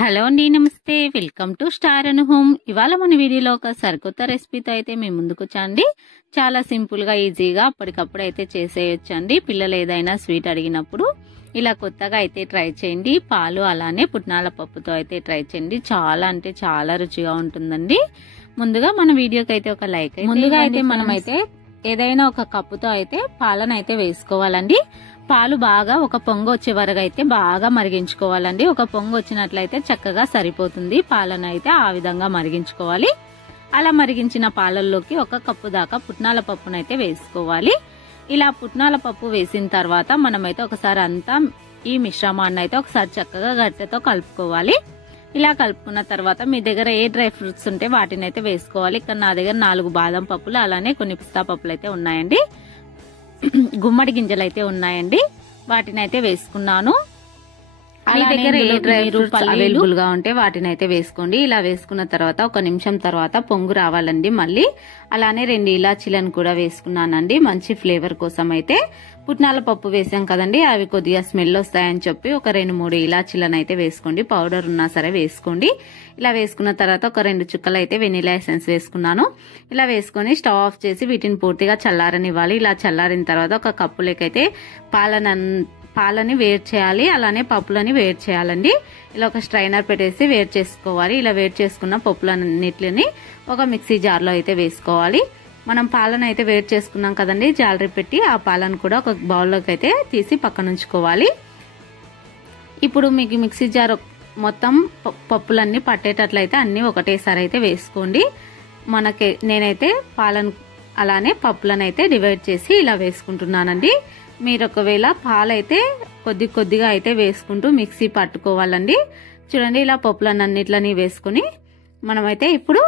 Hello అండి, నమస్తే. Welcome to star and home. ఇవాళ మన వీడియోలో ఒక సరికొత్త రెసిపీతో అయితే మేము ముందుకు వచ్చాండి. చాలా సింపుల్ గా ఈజీగా అప్పటికప్పుడు అయితే చేసేయొచ్చండి. పిల్లలు ఏదైనా స్వీట్ అడిగినప్పుడు ఇలా కొత్తగా అయితే ట్రై చేయండి. పాలు అలానే పుట్నాల పప్పుతో అయితే ట్రై చేయండి. చాలా అంటే చాలా రుచిగా ఉంటుందండి. ముందుగా మన వీడియోకి అయితే ఒక లైక్ ముందుగా అయితే మనమైతే ఏదైనా ఒక కప్పుతో అయితే పాలను అయితే వేసుకోవాలండి. పాలు బాగా ఒక పొంగు వచ్చే వరకు అయితే బాగా మరిగించుకోవాలండి. ఒక పొంగు వచ్చినట్లయితే చక్కగా సరిపోతుంది. పాలను అయితే ఆ విధంగా మరిగించుకోవాలి. అలా మరిగించిన పాలల్లోకి ఒక కప్పు దాకా పుట్నాల పప్పునైతే వేసుకోవాలి. ఇలా పుట్నాల పప్పు వేసిన తర్వాత మనమైతే ఒకసారి అంతా ఈ మిశ్రమాన్ని అయితే ఒకసారి చక్కగా గరిటెతో కలుపుకోవాలి. ఇలా కలుపుకున్న తర్వాత మీ దగ్గర ఏ డ్రై ఫ్రూట్స్ ఉంటే వాటిని అయితే వేసుకోవాలి. ఇక్కడ నా దగ్గర 4 బాదం పప్పులు అలానే కొన్ని పిస్తా పప్పులు అయితే ఉన్నాయండి. గుమ్మడి గింజలు అయితే ఉన్నాయండి. వాటిని అయితే వేసుకున్నాను. మీ దగ్గర ఏ డ్రై ఫ్రూట్స్ అవైలబుల్ గా ఉంటే వాటిని అయితే వేసుకోండి. ఇలా వేసుకున్న తర్వాత ఒక నిమిషం తర్వాత పొంగు రావాలండి. మళ్ళీ అలానే 2 ఇలాచీలను కూడా వేసుకున్నానండి. మంచి ఫ్లేవర్ కోసం అయితే పుట్నాల పప్పు వేసాం కదండి, అవి కొద్దిగా స్మెల్ వస్తాయని చెప్పి ఒక 2-3 ఇలాచీలను అయితే వేసుకోండి. పౌడర్ ఉన్నా సరే వేసుకోండి. ఇలా వేసుకున్న తర్వాత ఒక 2 చుక్కలు అయితే వెనిలా ఎసెన్స్ వేసుకున్నాను. ఇలా వేసుకొని స్టవ్ ఆఫ్ చేసి వీటిని పూర్తిగా చల్లారనివ్వాలి. ఇలా చల్లారిన తర్వాత ఒక కప్పులకైతే పాలని వేడి చేయాలి. అలానే పప్పులని వేడి చేయాలండి. ఇలా ఒక స్ట్రైనర్ పెట్టేసి వేడి చేసుకోవాలి. ఇలా వేడి చేసుకున్న పప్పులన్నిటిని ఒక మిక్సీ జార్లో అయితే వేసుకోవాలి. మనం పాలను అయితే వేడి చేసుకున్నాం కదండి, జాలరీ పెట్టి ఆ పాలను కూడా ఒక బౌల్లోకి అయితే తీసి పక్కన ఉంచుకోవాలి. ఇప్పుడు మీకు మిక్సీ జార్ మొత్తం పప్పులన్నీ పట్టేటట్లయితే అన్ని ఒకటేసారి అయితే వేసుకోండి. నేనైతే పాలను అలానే పప్పులను అయితే డివైడ్ చేసి ఇలా వేసుకుంటున్నానండి. మీరు ఒకవేళ పాలైతే కొద్దిగా అయితే వేసుకుంటూ మిక్సీ పట్టుకోవాలండి. చూడండి, ఇలా పప్పులన్నిట్లని వేసుకుని మనమైతే ఇప్పుడు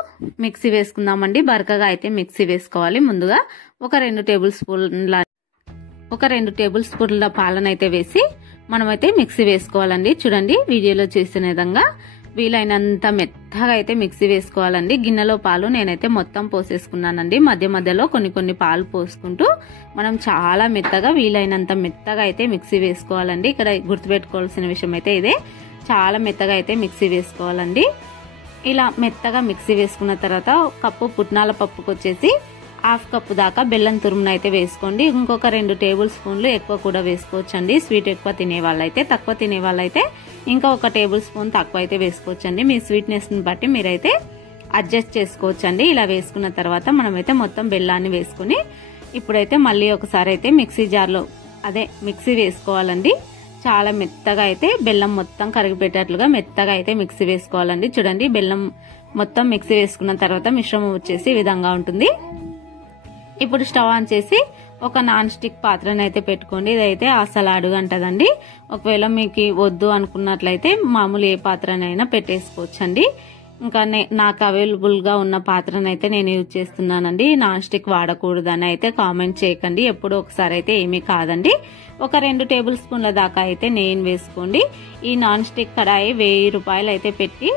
మిక్సీ వేసుకుందామండి. బరకగా అయితే మిక్సీ వేసుకోవాలి. ముందుగా ఒక 2 టేబుల్ స్పూన్ల పాలనైతే వేసి మనమైతే మిక్సీ వేసుకోవాలండి. చూడండి, వీడియోలో చేసిన విధంగా వీలైనంత మెత్తగా అయితే మిక్సీ వేసుకోవాలండి. గిన్నెలో పాలు నేనైతే మొత్తం పోసేసుకున్నానండి. మధ్యలో కొన్ని పాలు పోసుకుంటూ మనం చాలా మెత్తగా వీలైనంత మెత్తగా అయితే మిక్సీ వేసుకోవాలండి. ఇక్కడ గుర్తుపెట్టుకోవాల్సిన విషయం అయితే ఇదే, చాలా మెత్తగా అయితే మిక్సీ వేసుకోవాలండి. ఇలా మెత్తగా మిక్సీ వేసుకున్న తర్వాత కప్పు పుట్నాల పప్పుకు వచ్చేసి 1/2 కప్పు దాకా బెల్లం తురుమును అయితే వేసుకోండి. ఇంకొక 2 టేబుల్ స్పూన్లు ఎక్కువ కూడా వేసుకోవచ్చండి. స్వీట్ ఎక్కువ తినే వాళ్ళైతే, తక్కువ తినే వాళ్ళైతే ఇంకా 1 టేబుల్ స్పూన్ తక్కువ అయితే వేసుకోవచ్చండి. మీ స్వీట్నెస్ ని బట్టి మీరైతే అడ్జస్ట్ చేసుకోవచ్చండి. ఇలా వేసుకున్న తర్వాత మనమైతే మొత్తం బెల్లాన్ని వేసుకుని ఇప్పుడైతే మళ్ళీ ఒకసారి అయితే మిక్సీ వేసుకోవాలండి. చాలా మెత్తగా అయితే బెల్లం మొత్తం కరిగిపెట్టేట్లుగా మెత్తగా అయితే మిక్సీ వేసుకోవాలండి. చూడండి, బెల్లం మొత్తం మిక్సీ వేసుకున్న తర్వాత మిశ్రమం వచ్చేసి ఈ విధంగా ఉంటుంది. ఇప్పుడు స్టవ్ ఆన్ చేసి ఒక నాన్ స్టిక్ పాత్రను అయితే పెట్టుకోండి. ఇదైతే అసలు అడుగంటదండి. ఒకవేళ మీకు వద్దు అనుకున్నట్లయితే మామూలు ఏ పాత్రనైనా పెట్టేసుకోవచ్చండి. ఇంకా నాకు అవైలబుల్ గా ఉన్న పాత్రనైతే నేను యూజ్ చేస్తున్నానండి. నాన్ స్టిక్ వాడకూడదని అయితే కామెంట్ చేయకండి. ఎప్పుడో ఒకసారి అయితే ఏమీ కాదండి. ఒక 2 టేబుల్ స్పూన్ల దాకా అయితే నెయ్యి వేసుకోండి. ఈ నాన్ స్టిక్ కడాయి 1000 రూపాయలు అయితే పెట్టి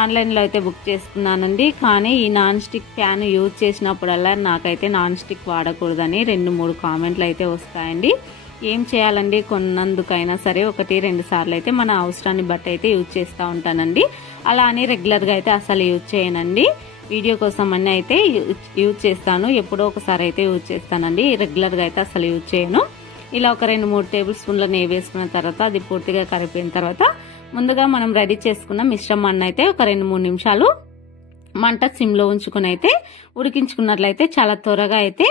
ఆన్లైన్ లో అయితే బుక్ చేసుకున్నానండి. కానీ ఈ నాన్ స్టిక్ ప్యాన్ యూజ్ చేసినప్పుడల్లా నాకైతే నాన్ స్టిక్ వాడకూడదని 2-3 కామెంట్లు అయితే వస్తాయండి. ఏం చేయాలండి, కొన్నందుకైనా సరే 1-2 సార్లు అయితే మన అవసరాన్ని బట్టి అయితే యూజ్ చేస్తూ ఉంటానండి. అలా అని రెగ్యులర్ గా అయితే అసలు యూజ్ చేయనండి. వీడియో కోసం అన్నీ అయితే యూజ్ చేస్తాను. ఎప్పుడో ఒకసారి అయితే యూజ్ చేస్తానండి. రెగ్యులర్ గా అయితే అసలు యూజ్ చేయను. ఇలా ఒక 2-3 టేబుల్ స్పూన్ల నెయ్యి వేసుకున్న తర్వాత అది పూర్తిగా కరిగిపోయిన తర్వాత ముందుగా మనం రెడీ చేసుకున్న మిశ్రమాన్ని అయితే ఒక 2-3 నిమిషాలు మంట సిమ్లో ఉంచుకుని అయితే ఉడికించుకున్నట్లయితే చాలా త్వరగా అయితే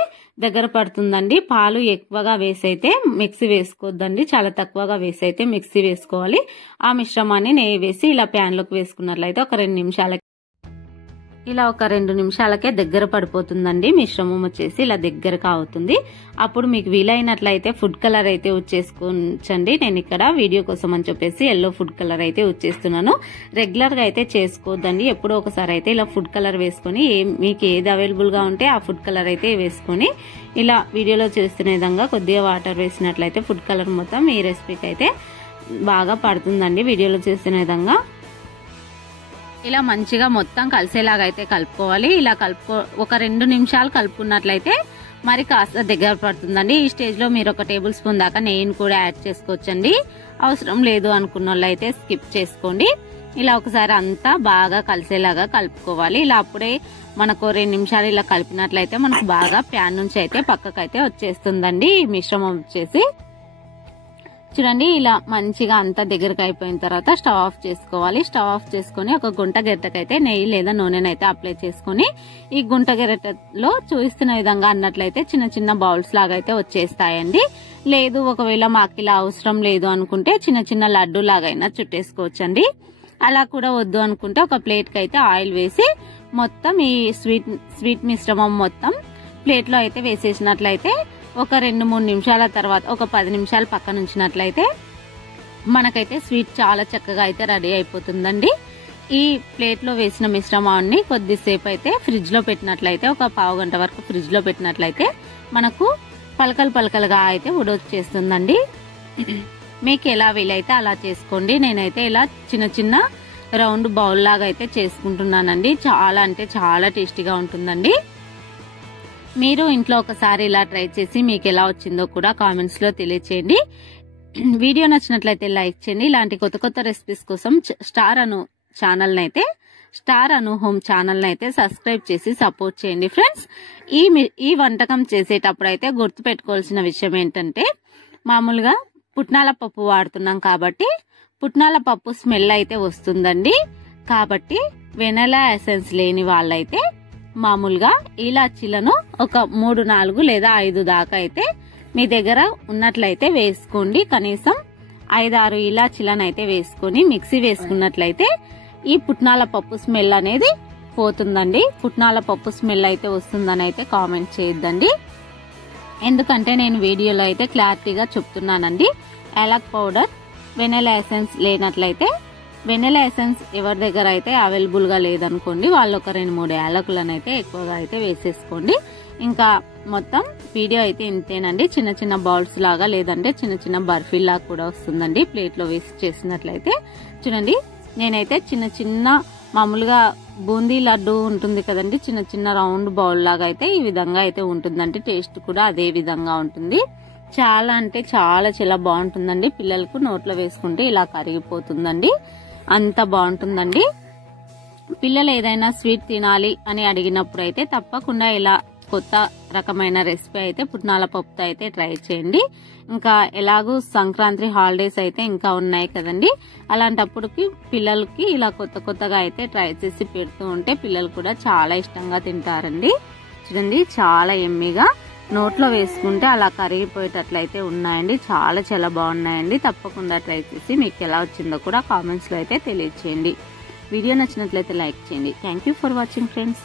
దగ్గర పడుతుందండి. పాలు ఎక్కువగా వేసి అయితే మిక్సీ వేసుకోవద్దండి. చాలా తక్కువగా వేసి అయితే మిక్సీ వేసుకోవాలి. ఆ మిశ్రమాన్ని నెయ్యి వేసి ఇలా ప్యాన్ లోకి వేసుకున్నట్లయితే ఒక 2 నిమిషాలకే దగ్గర పడిపోతుందండి. మిశ్రమం వచ్చేసి ఇలా దగ్గరగా అవుతుంది. అప్పుడు మీకు వీలైనట్లయితే ఫుడ్ కలర్ అయితే వచ్చేసుకోవచ్చండి. నేను ఇక్కడ వీడియో కోసం అని చెప్పేసి ఎల్లో ఫుడ్ కలర్ అయితే వచ్చేస్తున్నాను. రెగ్యులర్ గా అయితే చేసుకోవద్దండి. ఎప్పుడో ఒకసారి అయితే ఇలా ఫుడ్ కలర్ వేసుకొని మీకు ఏది అవైలబుల్ గా ఉంటే ఆ ఫుడ్ కలర్ అయితే వేసుకొని ఇలా వీడియోలో చేస్తున్న విధంగా కొద్దిగా వాటర్ వేసినట్లయితే ఫుడ్ కలర్ మొత్తం ఈ రెసిపీకి అయితే బాగా పడుతుందండి. వీడియోలో చేస్తున్న విధంగా ఇలా మంచిగా మొత్తం కలిసేలాగా అయితే కలుపుకోవాలి. ఇలా ఒక 2 నిమిషాలు కలుపుకున్నట్లయితే మరి కాస్త దగ్గర పడుతుందండి. ఈ స్టేజ్ లో మీరు 1 టేబుల్ స్పూన్ దాకా నెయ్యిని కూడా యాడ్ చేసుకోవచ్చండి. అవసరం లేదు అనుకున్న వాళ్ళు అయితే స్కిప్ చేసుకోండి. ఇలా ఒకసారి అంతా బాగా కలిసేలాగా కలుపుకోవాలి. ఇలా అప్పుడే మనకు 2 నిమిషాలు ఇలా కలిపినట్లయితే మనకు బాగా ప్యాన్ నుంచి అయితే పక్కకైతే వచ్చేస్తుందండి ఈ మిశ్రమం వచ్చేసి. చూడండి ఇలా మంచిగా అంతా దగ్గరకు అయిపోయిన తర్వాత స్టవ్ ఆఫ్ చేసుకోవాలి. స్టవ్ ఆఫ్ చేసుకుని ఒక గుంట గెరటకైతే నెయ్యి లేదా నూనెనైతే అప్లై చేసుకుని ఈ గుంట గెరటలో చూపిస్తున్న విధంగా అన్నట్లయితే చిన్న చిన్న బౌల్స్ లాగా అయితే వచ్చేస్తాయండి. లేదు ఒకవేళ మాకు ఇలా అవసరం లేదు అనుకుంటే చిన్న చిన్న లడ్డు లాగైనా చుట్టేసుకోవచ్చండి. అలా కూడా వద్దు అనుకుంటే ఒక ప్లేట్ కి అయితే ఆయిల్ వేసి మొత్తం ఈ స్వీట్ మిశ్రమం మొత్తం ప్లేట్ లో అయితే వేసేసినట్లయితే ఒక 2-3 నిమిషాల తర్వాత ఒక 10 నిమిషాలు పక్కన ఉంచినట్లయితే మనకైతే స్వీట్ చాలా చక్కగా అయితే రెడీ అయిపోతుందండి. ఈ ప్లేట్ లో వేసిన మిశ్రమాన్ని కొద్దిసేపు అయితే ఫ్రిడ్జ్ లో పెట్టినట్లయితే ఒక పావు గంట వరకు ఫ్రిడ్జ్ లో పెట్టినట్లయితే మనకు పలకలు పలకలుగా అయితే ఉడొచ్చేస్తుందండి. మీకు ఎలా వీలైతే అలా చేసుకోండి. నేనైతే ఇలా చిన్న చిన్న రౌండ్ బౌల్ లాగా అయితే చేసుకుంటున్నానండి. చాలా అంటే చాలా టేస్టీగా ఉంటుందండి. మీరు ఇంట్లో ఒకసారి ఇలా ట్రై చేసి మీకు ఎలా వచ్చిందో కూడా కామెంట్స్ లో తెలియచేయండి. వీడియో నచ్చినట్లయితే లైక్ చేయండి. ఇలాంటి కొత్త కొత్త రెసిపీస్ కోసం స్టార్ అను హోమ్ ఛానల్ అయితే సబ్స్క్రైబ్ చేసి సపోర్ట్ చేయండి ఫ్రెండ్స్. ఈ వంటకం చేసేటప్పుడు అయితే గుర్తు పెట్టుకోవాల్సిన విషయం ఏంటంటే మామూలుగా పుట్నాల పప్పు వాడుతున్నాం కాబట్టి పుట్నాల పప్పు స్మెల్ అయితే వస్తుందండి. కాబట్టి వెనలా ఎసెన్స్ లేని వాళ్ళైతే మామూలుగా ఇలాచీలను ఒక 3-4 లేదా 5 దాకా అయితే మీ దగ్గర ఉన్నట్లయితే వేసుకోండి. కనీసం 5-6 ఇలాచీలను అయితే వేసుకొని మిక్సీ వేసుకున్నట్లయితే ఈ పుట్నాల పప్పు స్మెల్ అనేది పోతుందండి. పుట్నాల పప్పు స్మెల్ అయితే వస్తుందని అయితే కామెంట్ చేయొద్దండి. ఎందుకంటే నేను వీడియోలో అయితే క్లారిటీగా చెప్తున్నానండి. యాలక్ పౌడర్ వెనిలా ఎసెన్స్ లేనట్లయితే వెనిలా ఎసెన్స్ ఎవరి దగ్గర అయితే అవైలబుల్ గా లేదనుకోండి వాళ్ళు ఒక 2-3 యాలకులను అయితే ఎక్కువగా అయితే వేసేసుకోండి. ఇంకా మొత్తం వీడియో అయితే ఇంతేనండి. చిన్న చిన్న బౌల్స్ లాగా లేదంటే చిన్న చిన్న బర్ఫీ లాగా కూడా వస్తుందండి ప్లేట్ లో వేసి చేసినట్లయితే. చూడండి నేనైతే చిన్న చిన్న మామూలుగా బూందీ లడ్డు ఉంటుంది కదండి, చిన్న చిన్న రౌండ్ బౌల్ లాగా అయితే ఈ విధంగా అయితే ఉంటుందండి. టేస్ట్ కూడా అదే విధంగా ఉంటుంది. చాలా అంటే చాలా బాగుంటుందండి. పిల్లలకు నోట్లో వేసుకుంటే ఇలా కరిగిపోతుందండి. అంత బాగుంటుందండి. పిల్లలు ఏదైనా స్వీట్ తినాలి అని అడిగినప్పుడు అయితే తప్పకుండా ఇలా కొత్త రకమైన రెసిపీ అయితే పుట్నాల పప్పుతో అయితే ట్రై చేయండి. ఇంకా ఎలాగూ సంక్రాంతి హాలిడేస్ అయితే ఇంకా ఉన్నాయి కదండి, అలాంటప్పటికి పిల్లలకి ఇలా కొత్తగా అయితే ట్రై చేసి పెడుతూ ఉంటే పిల్లలు కూడా చాలా ఇష్టంగా తింటారండి. చూడండి చాలా ఎమ్మీగా నోట్లో వేసుకుంటే అలా కరిగిపోయేటట్లయితే ఉన్నాయండి. చాలా బాగున్నాయండి. తప్పకుండా ట్రై చేసి మీకు ఎలా వచ్చిందో కూడా కామెంట్స్ లో అయితే తెలియచేయండి. వీడియో నచ్చినట్లయితే లైక్ చేయండి. Thank you for watching friends.